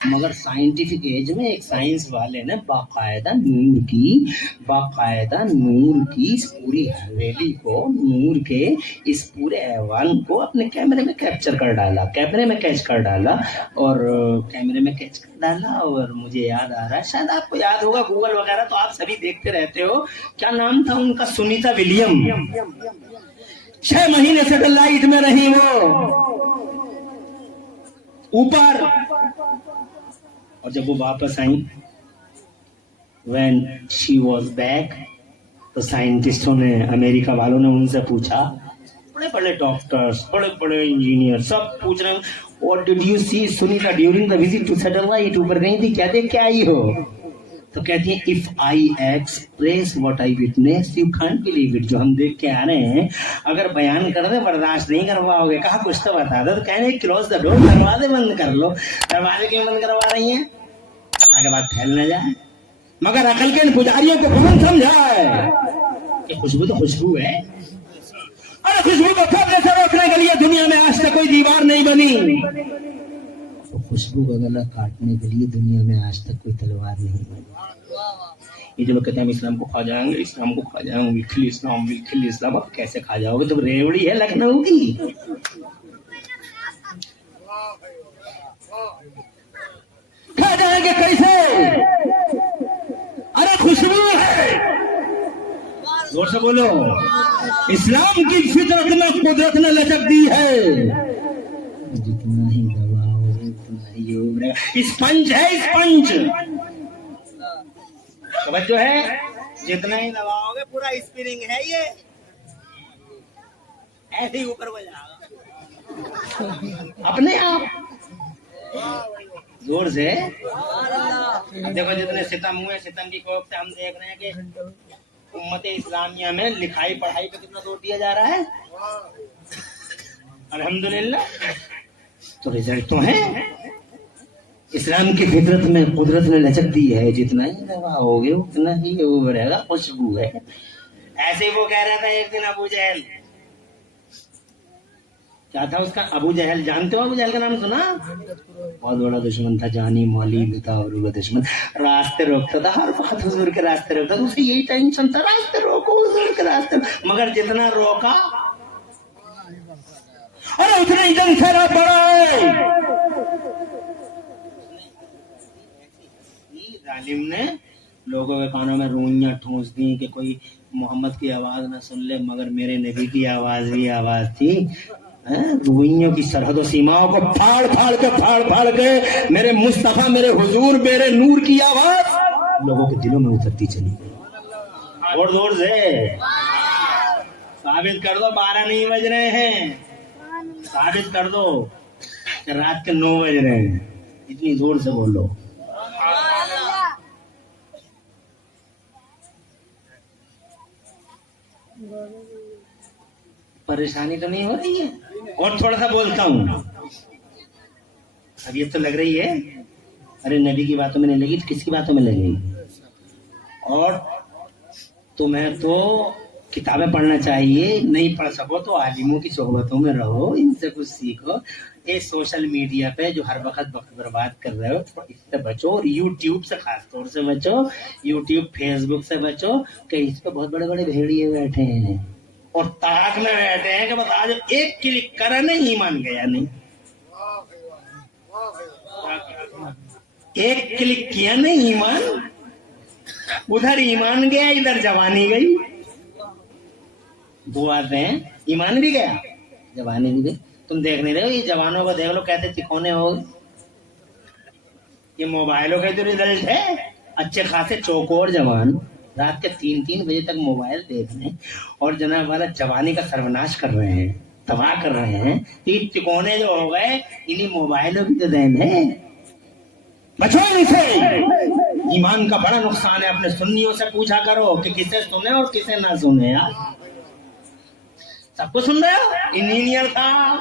मगर scientific as में एक साइंस वाले ने बाकायदा नूर की इस पूरी हवेली को, नूर के इस पूरे ऐवान को अपने कैमरे में कैप्चर कर डाला, कैमरे में कैच कर डाला और मुझे याद आ रहा है, शायद आपको याद होगा, गूगल वगैरह तो आप सभी देखते रहते हो, क्या नाम था उनका, सुनीता विलियम। 6 महीने सैटेलाइट में रही वो ऊपर, और जब वो वापस आई, when she was back, तो साइंटिस्टों ने, अमेरिका वालों ने उनसे पूछा, बड़े बड़े डॉक्टर्स, बड़े बड़े इंजीनियर सब पूछ रहे हैं, what did you see Sunita during the visit to satellite, ऊपर गई थी, क्या देख के आई हो? तो कहती है, if I express what I witnessed, you can't believe it, जो हम देख के आ रहे हैं अगर बयान कर दे बर्दाश्त नहीं कर पाओगे। कहा कुछ तो बता दो, तो कहने क्लोज द डोर, दरवाजे बंद कर लो। दरवाजे क्यों बंद करवा रही हैं? आगे बात फैल न जाए। मगर अकल के इन पुजारियों को कौन समझाए कि खुशबू तो खुशबू है, और खुशबू को फैलने से रोकने के लिए दुनिया में आज तक कोई दीवार नहीं बनी, तो खुशबू का गला काटने के लिए दुनिया में आज तक कोई तलवार नहीं बनी। ये जो लोग कहते हैं हम इस्लाम को खा जाएंगे, इस्लाम को खा जाएंगे, विल किल इस्लाम, अब कैसे खा जाओगे? तो रेवड़ी है लखनऊ की, खा जाएंगे कैसे? अरे खुशबू है, जोर से बोलो, इस्लाम की फितरत में कुदरत ने लचक दी है, जितना ही दबाओगे उतना ही उभरेगा। स्पंज है, स्पंज जो है, जितना ही दबाओगे पूरा स्प्रिंग है, ये ऐसे ही ऊपर हो जाएगा अपने आप, जोर से। अब देखो जितने सितम हुए, सितम की कोख से हम देख रहे हैं कि उम्मत इस्लामिया में लिखाई पढ़ाई पे कितना जोर दिया जा रहा है, अल्हम्दुलिल्लाह। तो रिजल्ट तो है, इस्लाम की फितरत में कुदरत ने लचक दी है, जितना ही दबाओगे उतना ही उभरेगा, खुशबू है। ऐसे ही वो कह रहा था एक दिन अबू जहल, क्या था उसका, अबू जहल, जानते हो अबू जहल का नाम सुना? बहुत बड़ा दुश्मन था, जानी मौली था और वो दुश्मन, रास्ते रोकता था, हर बात हुजूर के रास्ते रोकता था, उसे यही टेंशन था, रास्ते रोको हुजूर के रास्ते, मगर जितना रोका और उतना ही जंग फैला पड़ा। जालिम ने लोगों के कानों में रूइयां ठूंस दी कि कोई मोहम्मद की आवाज ना सुन ले, मगर मेरे नबी की आवाज भी आवाज थी। रूइयों की सरहदों सीमाओं को फाड़ फाड़ के मेरे मुस्तफा, मेरे हुजूर, मेरे नूर की आवाज लोगों के दिलों में उतरती चली। और जोर से साबित कर दो 12 नहीं बज रहे हैं, साबित कर दो कि रात के 9 बज रहे हैं, इतनी जोर से बोलो। परेशानी तो नहीं हो रही है? और थोड़ा सा बोलता हूँ, अब ये तो लग रही है, अरे नबी की बातों में नहीं लगी तो किसकी बातों में लगेगी? और तुम्हें तो किताबें पढ़ना चाहिए, नहीं पढ़ सको तो आलिमों की सोहबतों में रहो, इनसे कुछ सीखो। ये सोशल मीडिया पे जो हर वक्त बर्बाद कर रहे हो, तो इससे बचो, और यूट्यूब से खास तौर से बचो, यूट्यूब फेसबुक से बचो, कि इस पे बहुत बड़े बड़े भेड़िए बैठे हैं और ताक में बैठे हैं कि बस आज एक क्लिक करा नहीं, ईमान गया नहीं, एक क्लिक किया नहीं ईमान, उधर ईमान गया, इधर जवानी गई। दो आते हैं, ईमान भी गया, जवानी भी गई। तुम देख नहीं रहे हो, ये जवानों को देख लो कैसे तिकोने हो गए। ये मोबाइलों का तो रिजल्ट है, अच्छे खासे चौकोर जवान रात के 3-3 बजे तक मोबाइल देख रहे हैं और जनाब वाला जवानी का सर्वनाश कर रहे हैं, तबाह कर रहे हैं। ये तिकोने जो हो गए, इन्हीं मोबाइलों की तो देन है। बचो इनसे, ईमान का बड़ा नुकसान है। अपने सुन्नियों से पूछा करो कि किसे सुने और किसे ना सुने। यार सबको सुन रहे हो? इंजीनियर था,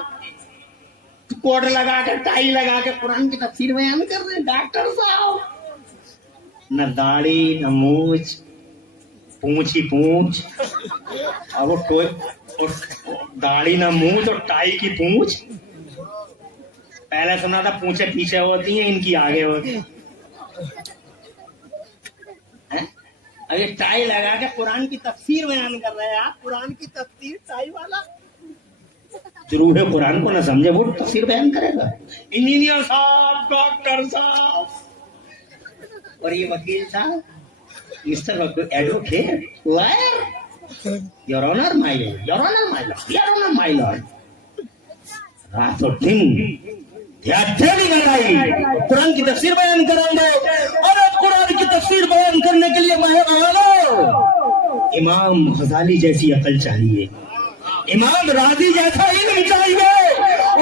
कोट लगा के, टाई लगा के कुरान की तफसीर बयान कर रहे हैं। डॉक्टर साहब, न दाढ़ी न मूछ, पूंछ ही पूंछ, और वो दाढ़ी न मूछ और टाई की पूंछ। पहले सुना था पूछे पीछे होती हैं, इनकी आगे होती हैं। अरे टाई लगा के कुरान की तफसीर बयान कर रहे हैं आप, कुरान की तफसीर टाई वाला। जो है कुरान को ना समझे वो तफसीर बयान करेगा। इंजीनियर साहब, डॉक्टर साहब, और ये वकील साहब, mister advocate, lawyer, your honour my lord, your honour my lord, your honour my lord. रातों दिन कुरान की तफसीर बयान करेंगे। और कुरान की तफसीर बयान करने के लिए इमाम गजाली जैसी अकल चाहिए, इमाम राजी जैसा इल्म चाहिए,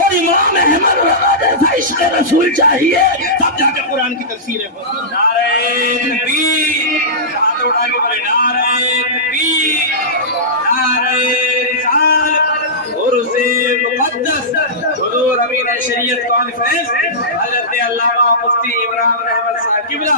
और इमाम अहमद रजा जैसा इश्क़ रसूल चाहिए, तब जाके कुरान की तफसीर है। नारे तकबीर, हाथ उठा के बोले नारे तकबीर, नारे रिसालत, उर्ज़े मुक़द्दस, हुज़ूर अमीन शरीयत कॉन्फ्रेंस हज़रत अल्लामा मुफ्ती इमरान अहमद साहब किबला